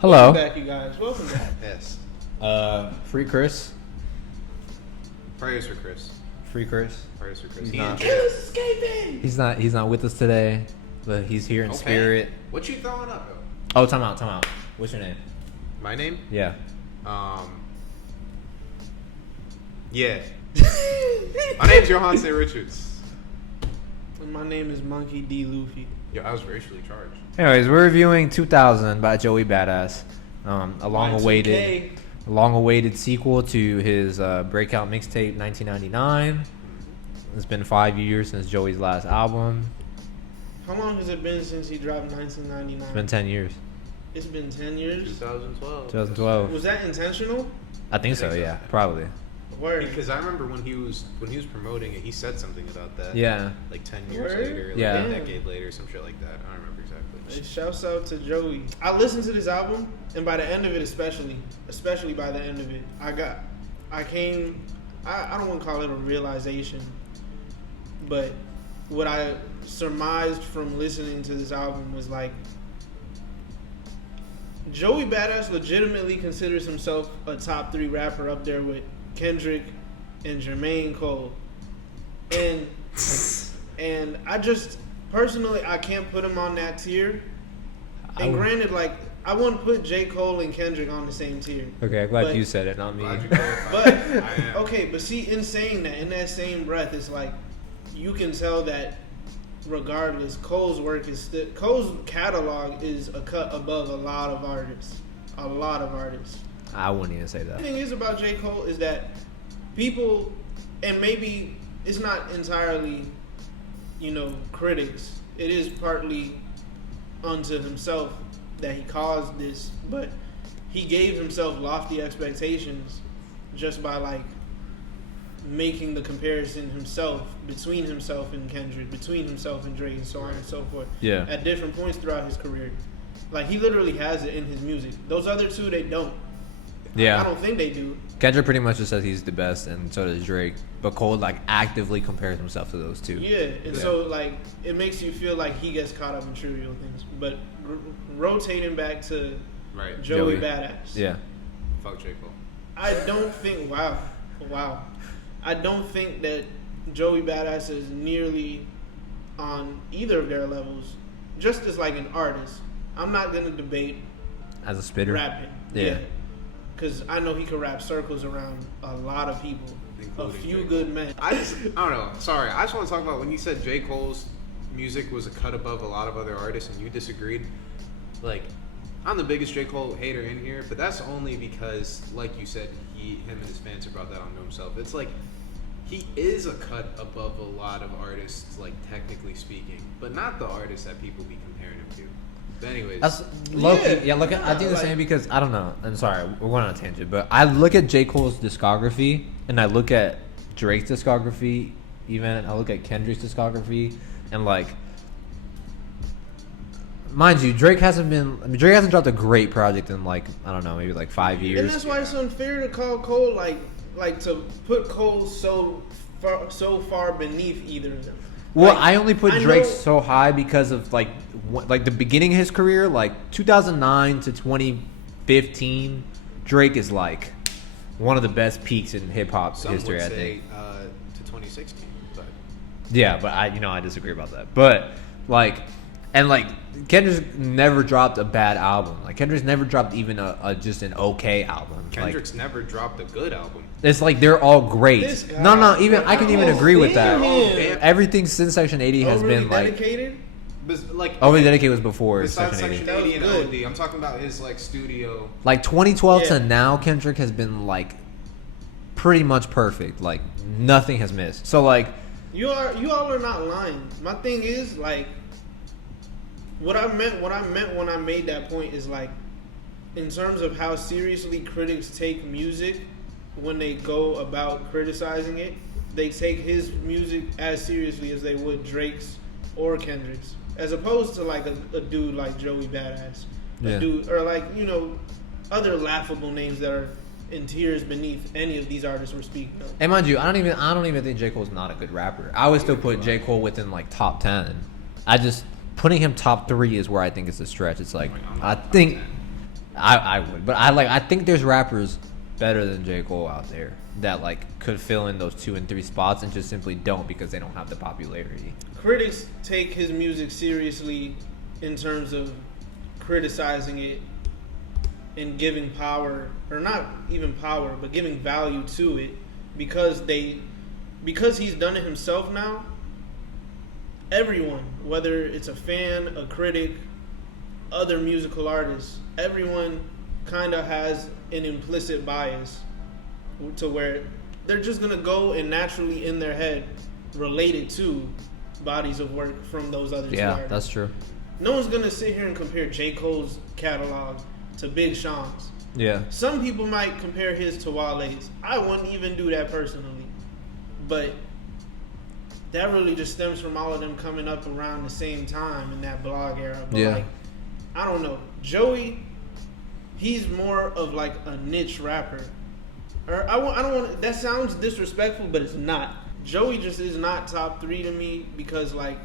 Hello. Welcome back, you guys. Welcome back. Yes. Free Chris. Prayers for Chris. Free Chris. Prayers for Chris. He's He not- and Killers Jay. escaping. He's not with us today, but he's here in Okay. spirit. What you throwing up, though? Oh, time out. What's your name? My name? Yeah. Yeah. My name's Johannes Richards. And my name is Monkey D. Luffy. Yo, I was racially charged. Anyways, we're reviewing 2000 by Joey Badass. A Y2K. long-awaited sequel to his breakout mixtape 1999. It's been 5 years since Joey's last album. How long has it been since he dropped 1999? It's been 10 years. It's been 10 years? 2012. 2012. Was that intentional? I think so. Yeah, probably. Word. Because I remember when he was promoting it, he said something about that. Yeah. Like 10 years Word? later, like Yeah. a decade later, some shit like that. I don't remember exactly. Hey, shouts out to Joey. I listened to this album, and by the end of it, especially by the end of it, I don't want to call it a realization, but what I surmised from listening to this album was like, Joey Badass legitimately considers himself a top 3 rapper up there with Kendrick and Jermaine Cole. And I just personally I can't put him on that tier. And granted, like, I wouldn't put J. Cole and Kendrick on the same tier. Okay, I'm glad But- you said it, not me. Glad you clarified. But I am. okay, but see, in saying that, in that same breath, it's like you can tell that regardless, Cole's work is still, Cole's catalog is a cut above a lot of artists. A lot of artists. I wouldn't even say The that. thing is about J. Cole is that people, and maybe it's not entirely, critics. It is partly unto himself that he caused this, but he gave himself lofty expectations just by like making the comparison himself between himself and Kendrick, between himself and Drake, and so on and so forth. Yeah. At different points throughout his career, like he literally has it in his music. Those other two, they don't. Yeah. I don't think they do. Kendrick pretty much just says he's the best, and so does Drake. But Cole like actively compares himself to those two. Yeah, and so like it makes you feel like he gets caught up in trivial things. But rotating back to Right. Joey Joey. Badass, Yeah. Fuck J. Cole. I don't think. Wow. I don't think that Joey Badass is nearly on either of their levels. Just as like an artist, I'm not gonna debate As a spitter. rapping. Yeah. Because I know he could rap circles around a lot of people, a Including few J. good Cole. men. I don't know. Sorry. I just want to talk about when you said J. Cole's music was a cut above a lot of other artists and you disagreed. Like, I'm the biggest J. Cole hater in here, but that's only because, like you said, him and his fans have brought that onto himself. It's like, he is a cut above a lot of artists, like, technically speaking, but not the artists that people be comparing him to. But anyways. That's low-key. Yeah, look at. I Yeah, think the like- same because I don't know. I'm sorry, we're going on a tangent, but I look at J. Cole's discography and I look at Drake's discography, even I look at Kendrick's discography, and like, mind you, Drake hasn't dropped a great project in like I don't know, maybe like 5 years. And that's why it's unfair to call Cole like to put Cole so far beneath either of them. Well, Like, I only put I Drake know- so high because of like the beginning of his career, like 2009 to 2015. Drake is like one of the best peaks in hip hop Some history, would I say think. to 2016, but Yeah, but I disagree about that. But like, and like Kendrick's never dropped a bad album. Like Kendrick's never dropped even a just an okay album. Kendrick's never dropped a good album. It's like they're all great. This guy, No, even I can even agree with damn that. him. Everything since Section 80 has Overly been like. dedicated. But, like, Overly Dedicated was before besides Section 80. Section 80 and That was OD, I'm talking about his like studio. Like 2012 Yeah. to now, Kendrick has been like pretty much perfect. Like nothing has missed. So like, You all are not lying. My thing is like what I meant when I made that point is like in terms of how seriously critics take music when they go about criticizing it, they take his music as seriously as they would Drake's or Kendrick's. As opposed to like a dude like Joey Badass. Yeah. A dude or like, other laughable names that are in tiers beneath any of these artists we're speaking of. and mind you, I don't even think J. Cole's not a good rapper. I would still put J. Cole within like top 10. I just putting him top 3 is where I think it's a stretch. It's like I'm not I top think 10. I would, but I think there's rappers better than J. Cole out there that like could fill in those 2 and 3 spots and just simply don't because they don't have the popularity. Critics take his music seriously in terms of criticizing it and giving power, or not even power, but giving value to it because he's done it himself now. Everyone, whether it's a fan, a critic, other musical artists, everyone kind of has an implicit bias to where they're just going to go and naturally in their head relate it to bodies of work from those other two artists. That's true. No one's going to sit here and compare J. Cole's catalog to Big Sean's. Yeah. Some people might compare his to Wale's. I wouldn't even do that personally. But that really just stems from all of them coming up around the same time in that blog era. But like, I don't know. Joey, he's more of like a niche rapper. Or I don't want, that sounds disrespectful, but it's not. Joey just is not top 3 to me because like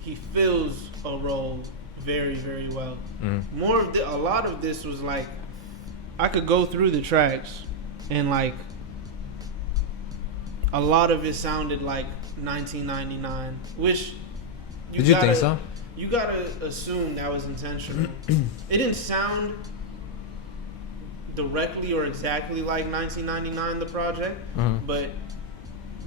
he fills a role very, very well. More of a lot of this was like I could go through the tracks and like a lot of it sounded like 1999, which Did you think so? You gotta assume that was intentional. It didn't sound directly or exactly like 1999, the project, but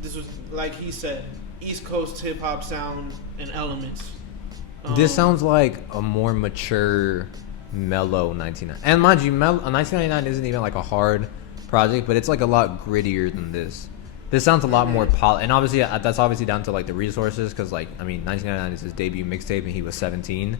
this was, like he said, East Coast hip hop sound and elements. This sounds like a more mature, mellow 1999. And mind you, 1999 isn't even like a hard project, but it's like a lot grittier than this. This sounds a lot more and obviously that's obviously down to like the resources, because like I mean 1999 is his debut mixtape and he was 17,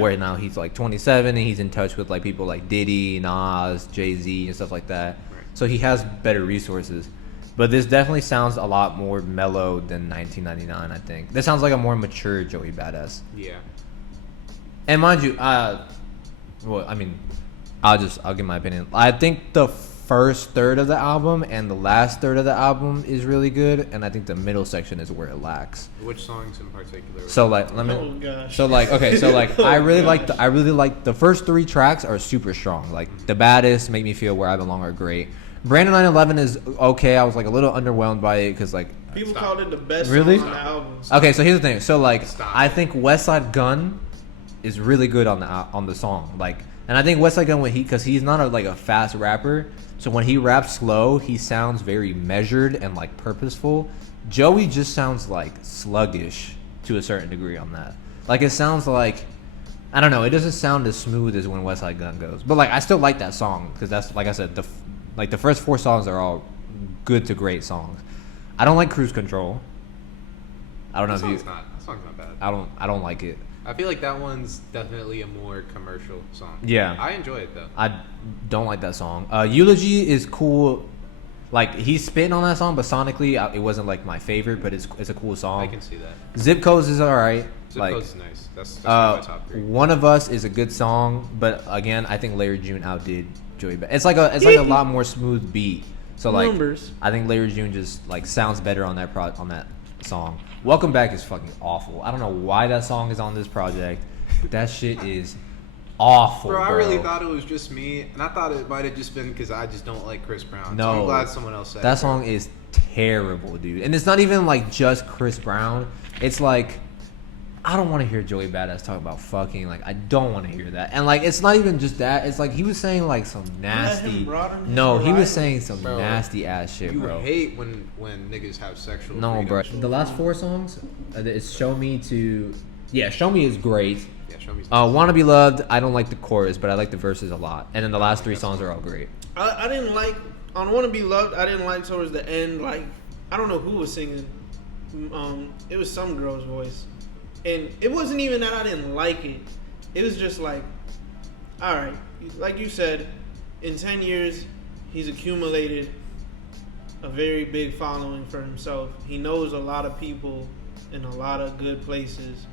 where now he's like 27 and he's in touch with like people like Diddy, Nas, Jay-Z and stuff like that. So he has better resources. But this definitely sounds a lot more mellow than 1999, I think. This sounds like a more mature Joey Badass. Yeah. And mind you, well, I mean, I'll give my opinion. I think the first third of the album and the last third of the album is really good, and I think the middle section is where it lacks. Which songs in particular? So like, I really like the first 3 tracks are super strong. Like The Baddest, Make Me Feel, Where I Belong are great. Brandon 911 is okay. I was like a little underwhelmed by it because like people called it the best really song on the album. Okay, so here's the thing. So like I think West Side Gun is really good on the song. Like, and I think West Side Gun because he's not a fast rapper. So when he raps slow, he sounds very measured and like purposeful. Joey just sounds like sluggish to a certain degree on that. Like it sounds like, I don't know. It doesn't sound as smooth as when West Side Gun goes. But like I still like that song because that's, like I said, the first 4 songs are all good to great songs. I don't like Cruise Control. I don't know if you. That song's not bad. I don't like it. I feel like that one's definitely a more commercial song. Yeah. I enjoy it though. I don't like that song. Eulogy is cool. Like he's spitting on that song, but sonically it wasn't like my favorite, but it's a cool song. I can see that. Zip Codes is alright. Zip Codes is nice. That's my top 3. One of Us is a good song, but again, I think Larry June outdid Joey Bada. It's like a lot more smooth beat. So like I think Larry June just like sounds better on that song. Welcome Back is fucking awful. I don't know why that song is on this project. That shit is awful, bro. I really thought it was just me, and I thought it might have just been because I just don't like Chris Brown. No, so I'm glad someone else said that song is terrible, dude. And it's not even like just Chris Brown. It's like I don't want to hear Joey Badass talk about fucking. Like I don't want to hear that. And like it's not even just that. It's like he was saying like some nasty. No, he was saying some nasty ass shit, bro. You hate when niggas have sexual. No, bro. The last 4 songs, it's Show Me to. Yeah, Show Me is great. Yeah, Show Me's Wanna Be Loved. I don't like the chorus, but I like the verses a lot. And then the last 3 songs are all great. I didn't like on Wanna Be Loved. I didn't like towards the end. Like I don't know who was singing. It was some girl's voice. And it wasn't even that I didn't like it. It was just like, all right, like you said, in 10 years, he's accumulated a very big following for himself. He knows a lot of people in a lot of good places.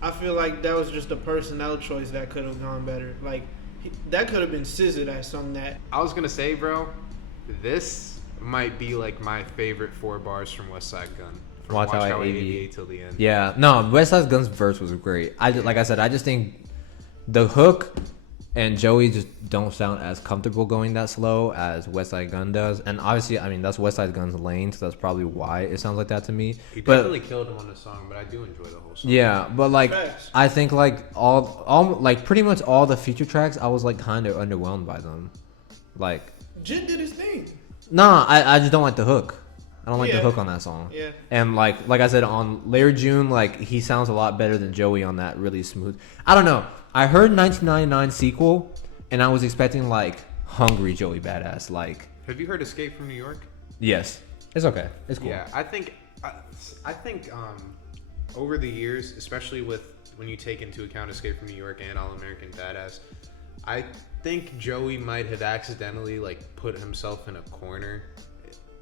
I feel like that was just a personnel choice that could have gone better. Like, that could have been SZA that sung that. I was going to say, bro, this might be like my favorite 4 bars from West Side Gun. Watch How I AVA till the end. Yeah, no, West Side Gun's verse was great. Like I said, I just think the hook and Joey just don't sound as comfortable going that slow as West Side Gun does. And obviously, I mean, that's West Side Gun's lane, so that's probably why it sounds like that to me. He definitely killed him on the song, but I do enjoy the whole song. Yeah, but like Facts. I think like all like pretty much all the feature tracks, I was like kind of underwhelmed by them. Like, Jid did his thing. nah, I just don't like the hook. I don't like the Yeah. hook on that song. Yeah. And like I said, on Layer June, like he sounds a lot better than Joey on that really smooth. I don't know. I heard 1999 sequel, and I was expecting like hungry Joey Badass. Like, Have you heard Escape from New York? yes, it's okay, it's cool. Yeah, I think over the years, especially with when you take into account Escape from New York and All American Badass, I think Joey might have accidentally like put himself in a corner.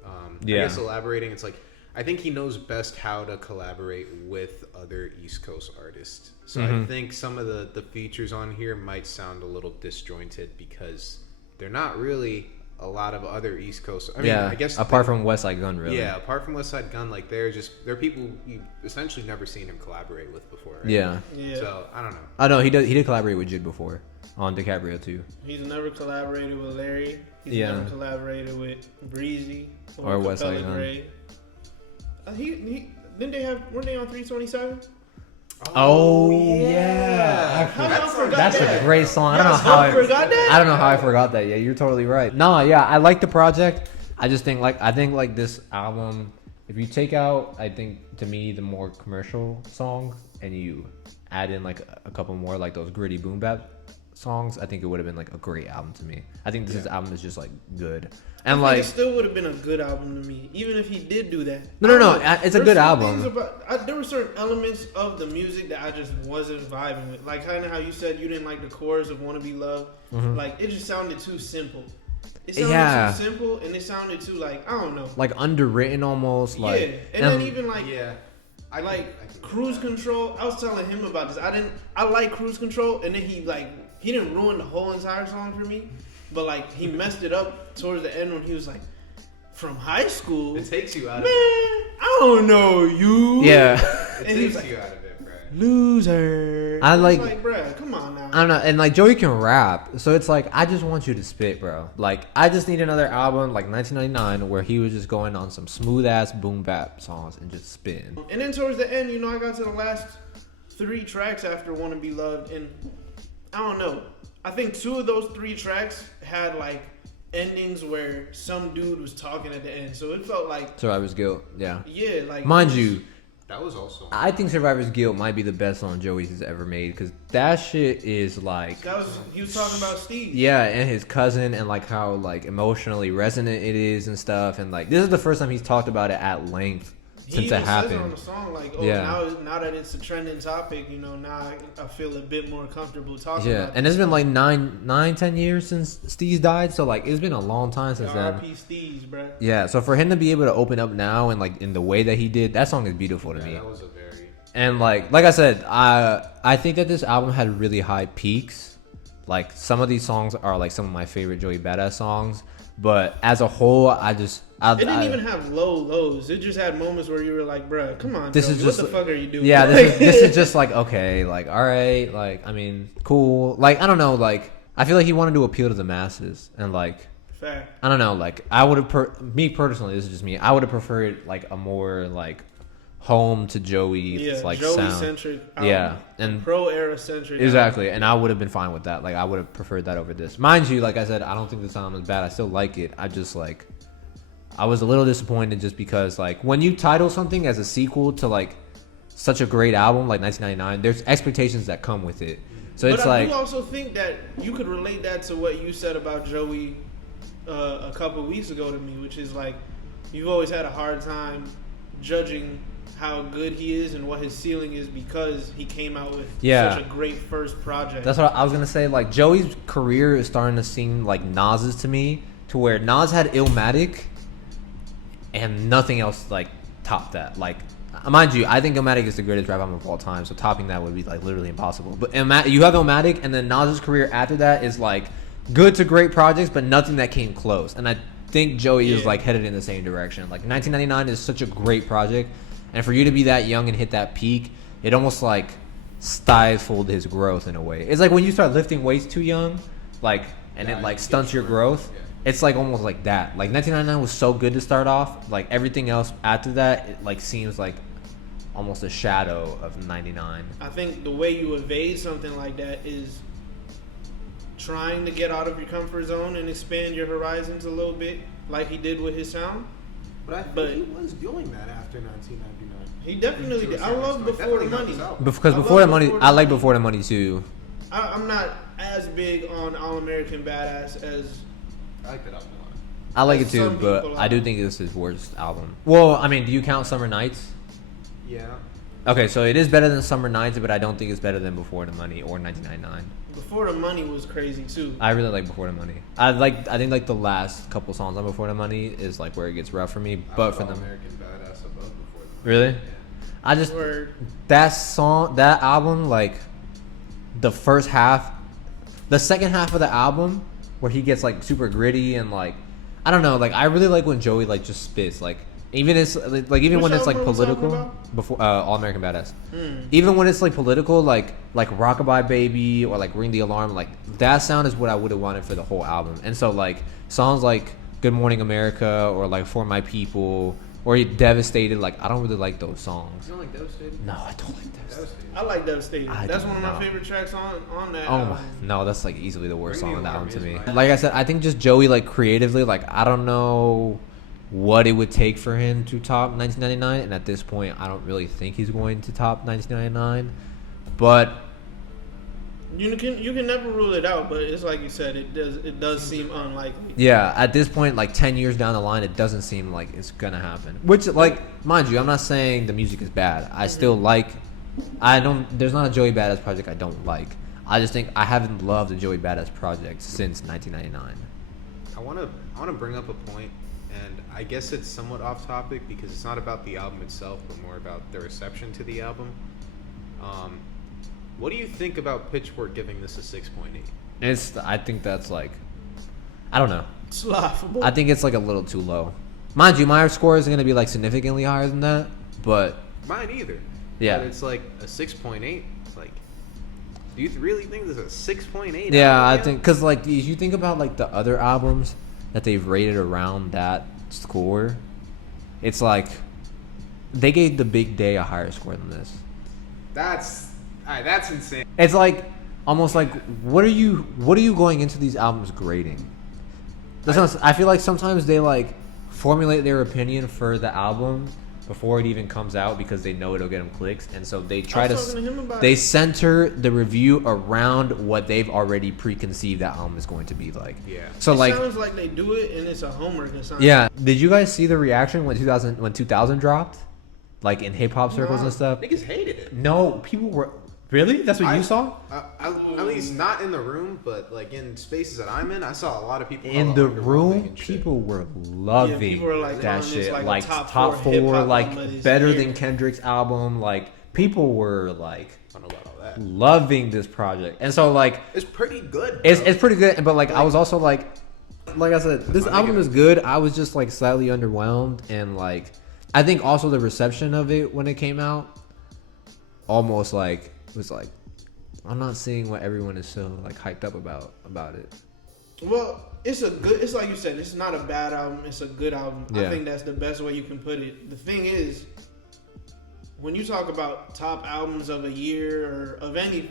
I guess elaborating, it's like I think he knows best how to collaborate with other East Coast artists. So I think some of the features on here might sound a little disjointed because they're not really a lot of other East Coast. I mean, I guess apart from West Side Gun, really. Yeah, apart from West Side Gun, like they're people you've essentially never seen him collaborate with before. Right? Yeah. So I don't know. I know he did collaborate with Jid before on DiCaprio too. He's never collaborated with Larry. He's never collaborated with Breezy Or West Side Gun. Gray. Didn't they have? Weren't they on 327? Oh yeah, How y'all forgot that's that? a great song. I don't know Y'all how I forgot that? I don't know how I forgot that. Yeah, you're totally right. No, yeah, I like the project. I just think like this album, if you take out, I think to me the more commercial songs and you add in like a couple more like those gritty boom bap songs, I think it would have been like a great album to me. I think this album is just like good. And I think like it still would have been a good album to me, even if he did do that. No, it's a good album. There were certain elements of the music that I just wasn't vibing with, like kind of how you said you didn't like the chorus of "Wanna Be Loved." Like it just sounded too simple. It sounded too simple, and it sounded too like I don't know, like underwritten almost. Like and then even like I like Cruise Control. I was telling him about this. I like Cruise Control, and then he didn't ruin the whole entire song for me. But like he messed it up towards the end when he was like, "From high school." It takes you out Man, of it. I don't know you. Yeah. It And he was takes like, you out of it, bro. loser. I like- bruh, come on now. I don't know, and like Joey can rap, so it's like I just want you to spit, bro. Like I just need another album like 1999 where he was just going on some smooth ass boom bap songs and just spitting. And then towards the end, I got to the last 3 tracks after "Wanna Be Loved," and I don't know. I think 2 of those 3 tracks had like endings where some dude was talking at the end, so it felt like Survivor's Guilt, yeah. like Mind you, That was also. I think Survivor's Guilt might be the best song Joey has ever made because that shit is like, he was talking about Steve. yeah, and his cousin and like how like emotionally resonant it is and stuff, and like this is the first time he's talked about it at length since it happened. Says it on the song like, now that it's a trending topic, now I feel a bit more comfortable talking about it. And it's been like 9-10 years since Steez died, so like it's been a long time since then. R.I.P. Steez, bro. Yeah, so for him to be able to open up now and like in the way that he did, that song is beautiful to me. That was a very. And like I said, I think that this album had really high peaks. Like some of these songs are like some of my favorite Joey Badass songs, but as a whole, it didn't even have low lows. It just had moments where you were like, bruh, come on, this Joey, is just, what the fuck are you doing? Yeah, this is just like, okay, like, all right, like, I mean, cool. Like, I don't know, like, I feel like he wanted to appeal to the masses. And, like, fact. I don't know, like, I would have, me personally, this is just me, I would have preferred, like, a more, like, home to Joey, like, Joey sound. centric. Yeah, and pro era centric. exactly, and I would have been fine with that. Like, I would have preferred that over this. Mind you, like I said, I don't think this album is bad. I still like it. I just, like, I was a little disappointed just because, like, when you title something as a sequel to, like, such a great album like 1999, there's expectations that come with it. So but it's I like, do also think that you could relate that to what you said about Joey a couple weeks ago to me, which is like you've always had a hard time judging how good he is and what his ceiling is because he came out with such a great first project. That's what I was gonna say. Like, Joey's career is starting to seem like Nas's to me, to where Nas had Illmatic and nothing else like topped that. Like, mind you, I think Illmatic is the greatest rap album of all time, so topping that would be like literally impossible. But you have Illmatic, and then Nas's career after that is like good to great projects, but nothing that came close. And I think Joey is like headed in the same direction. Like, 1999 is such a great project, and for you to be that young and hit that peak, it almost like stifled his growth in a way. It's like when you start lifting weights too young, like, and it like stunts your growth. Yeah. It's like almost like that. Like 1999 was so good to start off. Like everything else after that, it like seems like almost a shadow of 99. I think the way you evade something like that is trying to get out of your comfort zone and expand your horizons a little bit, like he did with his sound. But I think he was doing that after 1999. He definitely did. I love Before the Money. Because Before the Money, I like Before the Money too. I'm not as big on All American Badass as I like that album a lot. I like it too, Some but people I do think it's his worst album. Well, I mean, do you count Summer Nights? Yeah. Okay, so it is better than Summer Nights, but I don't think it's better than Before the Money or 1999. Before the Money was crazy too. I really like Before the Money. I think like the last couple songs on Before the Money is like where it gets rough for me. But for them, American Badass above Before the Money. really, Yeah. I just Word. that album, like the first half, the second half of the album where he gets like super gritty and like I don't know, like I really like when Joey like just spits like. Even it's like even Which when it's like album are we talking political, about? Before All American Badass. Even when it's like political, like Rockabye Baby or like Ring the Alarm, like that sound is what I would have wanted for the whole album. And so like songs like Good Morning America or like For My People or Devastated, like I don't really like those songs. You don't like Devastated? No, I don't like Devastated. I like Devastated. That's one of don't my know. favorite tracks on that. Oh album. my, no, that's like easily the worst Ring song the on the album Alarm to me. is my- Like I said, I think just Joey like creatively, like I don't know what it would take for him to top 1999, and at this point I don't really think he's going to top 1999, but You can never rule it out, but it's like you said, it does seem unlikely. yeah, at this point, like 10 years down the line, it doesn't seem like it's gonna happen. Which, like, mind you, I'm not saying the music is bad. I still like, there's not a Joey Badass project I don't like. I just think I haven't loved a Joey Badass project since 1999. I want to bring up a point, and I guess it's somewhat off topic because it's not about the album itself, but more about the reception to the album. What do you think about Pitchfork giving this a 6.8? I think that's like, I don't know. It's laughable. I think it's like a little too low. Mind you, my score is gonna be like significantly higher than that, but Mine either. Yeah. But it's like a 6.8. Like, do you really think this is a 6.8? yeah, I album? think because like if you think about like the other albums that they've rated around that score, it's like they gave The Big Day a higher score than this. That's insane. It's like almost like what are you going into these albums grading? I feel like sometimes they like formulate their opinion for the album before it even comes out because they know it'll get them clicks, and so they try I was talking to him about they it. center the review around what they've already preconceived that album is going to be like. Yeah. So It like sounds like they do it and it's a homework assignment. yeah, did you guys see the reaction when 2000 dropped, like in hip hop circles and stuff? Niggas hated it. No, people were really. That's what you saw. At least not in the room, but like in spaces that I'm in, I saw a lot of people In hella the underwhelming room, and shit. people were loving people were like, that "Oh, shit. it's like a Like top top four four, hip-hop album of like this better year." than Kendrick's album. Like people were like I don't know about all that. loving this project, and so like It's pretty good. it's pretty good. But like I was also like I said, this My album nigga. is good. I was just like slightly underwhelmed, and like I think also the reception of it when it came out, almost like was like I'm not seeing what everyone is so like hyped up about it. Well, it's like you said, it's not a bad album, it's a good album. Yeah. I think that's the best way you can put it. The thing is, when you talk about top albums of a year or of any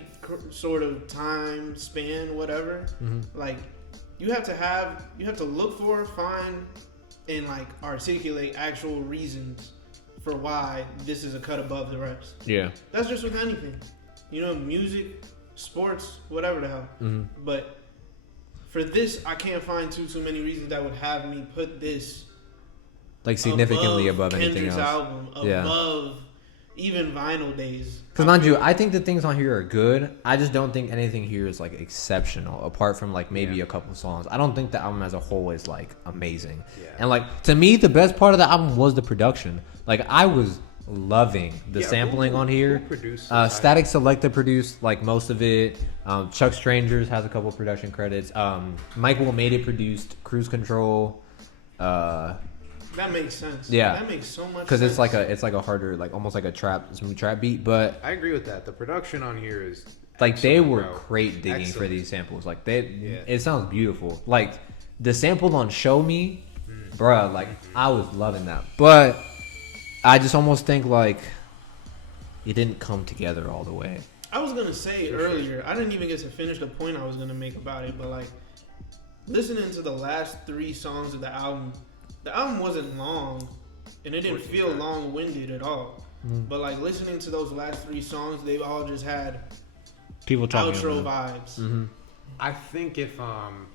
sort of time span, whatever, like you have to look for, find, and like articulate actual reasons for why this is a cut above the rest. Yeah. That's just with anything. You know, music, sports, whatever the hell. But for this, I can't find too many reasons that would have me put this Like significantly above anything Kendrick's else. album, Yeah. above even Vinyl Days. Because mind you, I think the things on here are good. I just don't think anything here is like exceptional, apart from like maybe a couple songs. I don't think the album as a whole is like amazing. Yeah. And like to me, the best part of the album was the production. Like I was loving the Yeah, sampling who- on here. who produced this? Static Selecta produced like most of it. Chuck Strangers has a couple production credits. Mike Will Made It produced Cruise Control. That makes sense. Yeah. That makes so much sense. Because it's like a harder, like almost like a smooth trap beat. But I agree with that. The production on here is like they were bro. crate digging for Excellent. these samples. Like it sounds beautiful. Like the sample on "Show Me," bruh. Like I was loving that. But I just almost think like it didn't come together all the way. I was gonna say earlier, I didn't even get to finish the point I was gonna make about it, but like listening to the last 3 songs of the album wasn't long, and it didn't feel long-winded at all. But like listening to those last 3 songs, they all just had People talking outro about vibes. I think if why am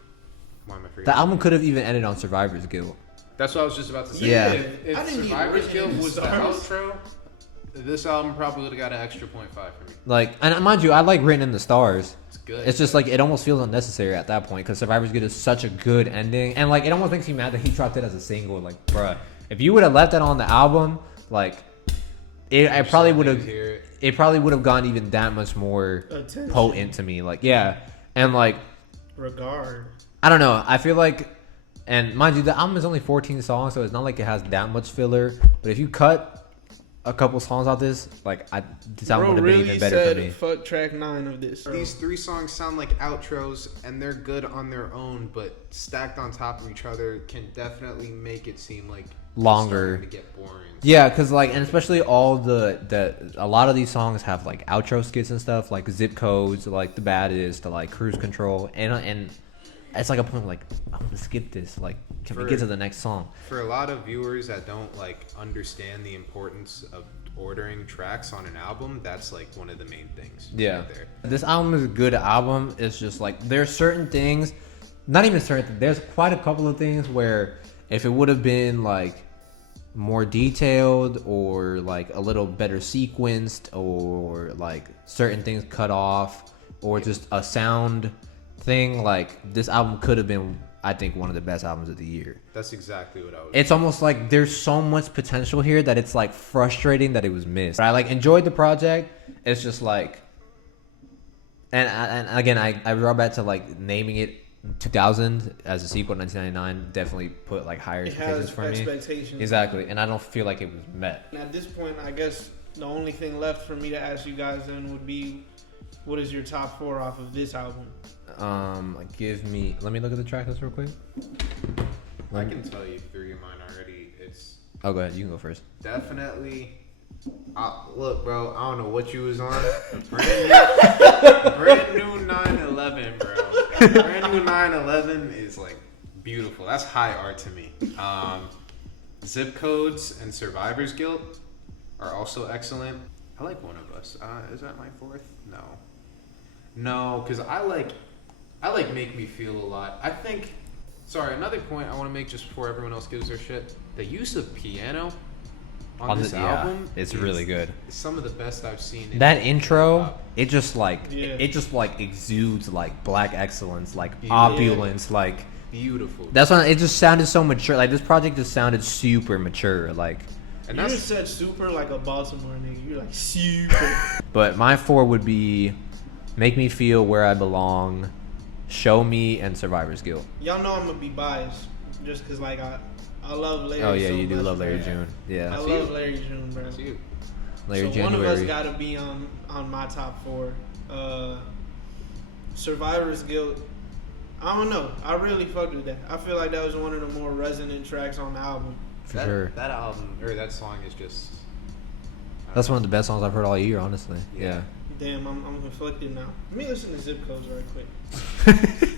I forgetting? the album could have even ended on "Survivor's Guilt." That's what I was just about to say. Yeah. If I didn't need Survivor's written Guilt in the was the stars. outro, this album probably would have got an extra 0.5 for me. Like, and mind you, I like "Written in the Stars." It's good. It's just like it almost feels unnecessary at that point because "Survivor's Guilt" is such a good ending, and like it almost makes me mad that he dropped it as a single. Like, bruh, if you would have left that on the album, like, it probably would have. It probably would have gone even that much more Attention. potent to me. Like, yeah, and like Regard. I don't know. I feel like, and mind you, the album is only 14 songs, so it's not like it has that much filler. But if you cut a couple songs out this, like, this album would have been even better for me. Fuck track 9 of this. These 3 songs sound like outros, and they're good on their own, but stacked on top of each other can definitely make it seem like it's Longer. starting to get boring. Yeah, because like, and especially all a lot of these songs have like outro skits and stuff, like Zip Codes, like The Baddest, to like Cruise Control, and it's like a point like I want to skip this. Like, can we get to the next song? For a lot of viewers that don't like understand the importance of ordering tracks on an album, that's like one of the main things. Yeah, right there. this album is a good album. It's just like there's certain things, not even certain. There's quite a couple of things where if it would have been like more detailed or like a little better sequenced or like certain things cut off or just a sound thing, like this album could have been, I think, one of the best albums of the year. That's exactly what I was. It's almost like there's so much potential here that it's like frustrating that it was missed. But I like enjoyed the project. It's just like, and again, I draw back to like naming it 2000 as a sequel. 1999 definitely put like higher It expectations has for me. expectations. Exactly, and I don't feel like it was met. And at this point, I guess the only thing left for me to ask you guys then would be, what is your top 4 off of this album? Let me look at the track list real quick. I can tell you 3 of mine already. It's Oh, go ahead. You can go first. definitely. Look, bro, I don't know what you was on. Brand new 911, bro. Brand new 911 is like beautiful. That's high art to me. Zip Codes and Survivor's Guilt are also excellent. I like One of Us. Is that my 4th? No, because I like Make Me Feel a lot. I think. Sorry, another point I want to make just before everyone else gives their shit. The use of piano on this album, it's really good. Some of the best I've seen. In That intro, it just Yeah. exudes like black excellence, like Beautiful. opulence, like Beautiful. that's why it just sounded so mature. Like this project just sounded super mature, like. And You that's just said super like a Baltimore nigga. You're like super. But my 4 would be Make Me Feel Where I Belong, Show Me, and Survivor's Guilt. Y'all know I'm gonna be biased, just cause like I love Larry. Oh yeah, so you do much, love Larry bro. June. I Yeah, love Larry June, bro. that's you. Larry so one of us January. gotta be on my top 4. Survivor's Guilt. I don't know. I really fucked with that. I feel like that was one of the more resonant tracks on the album. For sure. That album or that song is just. That's one of the best songs I've heard all year, honestly. Yeah. Damn, I'm conflicted now. Let me listen to Zip Codes right quick.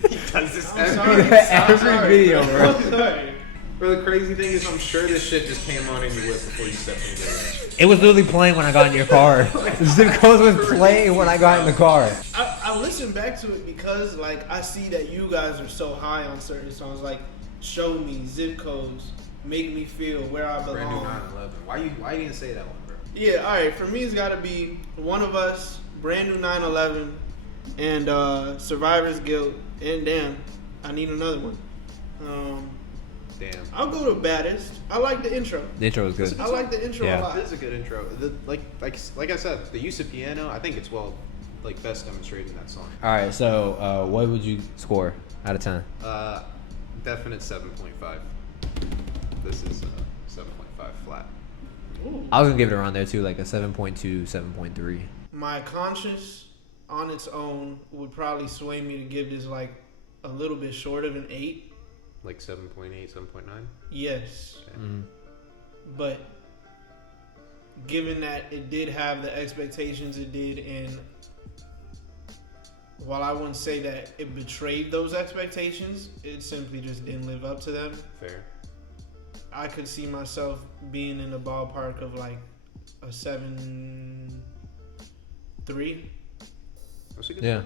He does this I'm every, sorry. Every video, bro. I'm sorry. Bro, the crazy thing is, I'm sure this shit just came on in your whip before you stepped into it. It was literally playing when I got in your car. Zip Codes was playing when I got in the car. I listen back to it because like I see that you guys are so high on certain songs like Show Me, Zip Codes, Make Me Feel Where I Belong. Brand new 911. Why you didn't say that one, bro? Yeah, alright, for me it's gotta be One of Us, Brand New 911, and Survivor's Guilt, and damn, I need another one. Damn. I'll go to Baddest. I like the intro. The intro was good. I like the intro Yeah. a lot. This is a good intro. Like I said, the use of piano, I think it's best demonstrated in that song. All right, so what would you score out of 10? Definite 7.5. This is flat. Ooh. I was gonna give it around there too, like a 7.2, 7.3. My conscience on its own would probably sway me to give this like a little bit short of an 8. Like 7.8, 7.9? Yes. Okay. Mm. But given that it did have the expectations it did, and while I wouldn't say that it betrayed those expectations, it simply just didn't live up to them. Fair. I could see myself being in the ballpark of like a 7.3. That's a good Yeah. one.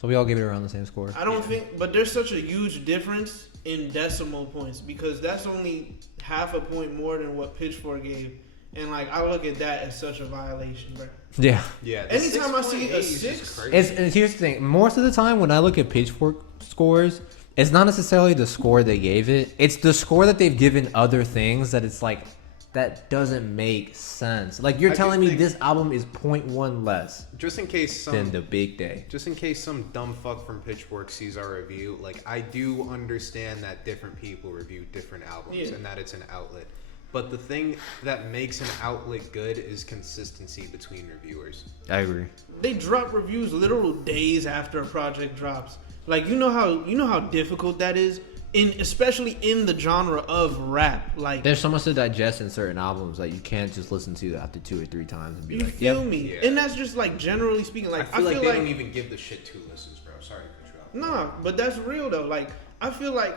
So we all gave it around the same score. I don't think, but there's such a huge difference in decimal points because that's only half a point more than what Pitchfork gave. And like I look at that as such a violation, bro. Yeah. Yeah. the Anytime I see 6.8 a is just 6, crazy. And here's the thing. Most of the time when I look at Pitchfork scores, it's not necessarily the score they gave it. It's the score that they've given other things that it's like, that doesn't make sense. Like you're I do telling me think- this album is 0.1 less Just in case than some The Big Day. Just in case some dumb fuck from Pitchfork sees our review, like I do understand that different people review different albums Yeah. and that it's an outlet. But the thing that makes an outlet good is consistency between reviewers. I agree. they drop reviews literal days after a project drops. Like you know how difficult that is, especially in the genre of rap. Like There's so much to digest in certain albums that you can't just listen to after 2 or 3 times and be you like, feel yep. me? Yeah. And that's just like generally speaking. Like I feel like they don't even give the shit 2 listens, bro. Sorry to cut you off. nah, but that's real though. Like I feel like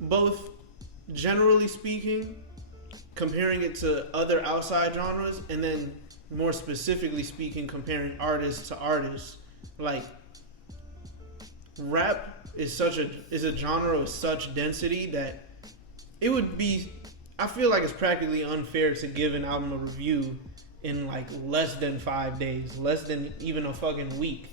both generally speaking, comparing it to other outside genres, and then more specifically speaking, comparing artists to artists, like rap is a genre of such density that it would be. I feel like it's practically unfair to give an album a review in like less than 5 days, less than even a fucking week.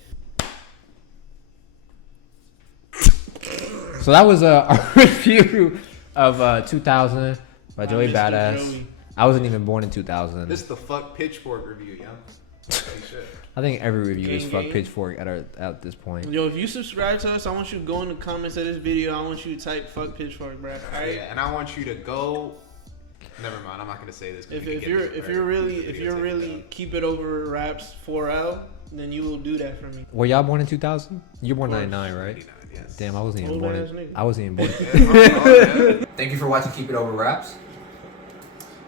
So that was a review of 2000 by Joey Mr. Badass. Joey. I wasn't even born in 2000. This is the fuck Pitchfork review, yeah. Holy shit. I think every review is Gang, fuck gang. Pitchfork at this point. Yo, if you subscribe to us, I want you to go in the comments of this video. I want you to type "fuck Pitchfork," bro. All right. Yeah, and I want you to go. Never mind, I'm not gonna say this. 'cause If we can you're get if this you're right. really The if video you're taken really down. keep it over raps 4L, then you will do that for me. Were y'all born in 2000? You're born Of course. 99, right? 99, yes. Damn, I wasn't even Old born. ass nigga. I wasn't even born. Yeah. Thank you for watching Keep It Over Raps.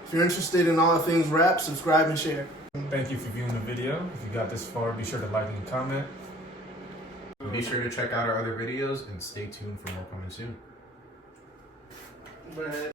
If you're interested in all things rap, subscribe and share. Thank you for viewing the video. If you got this far, be sure to like and comment. Be sure to check out our other videos and stay tuned for more coming soon. Bruh.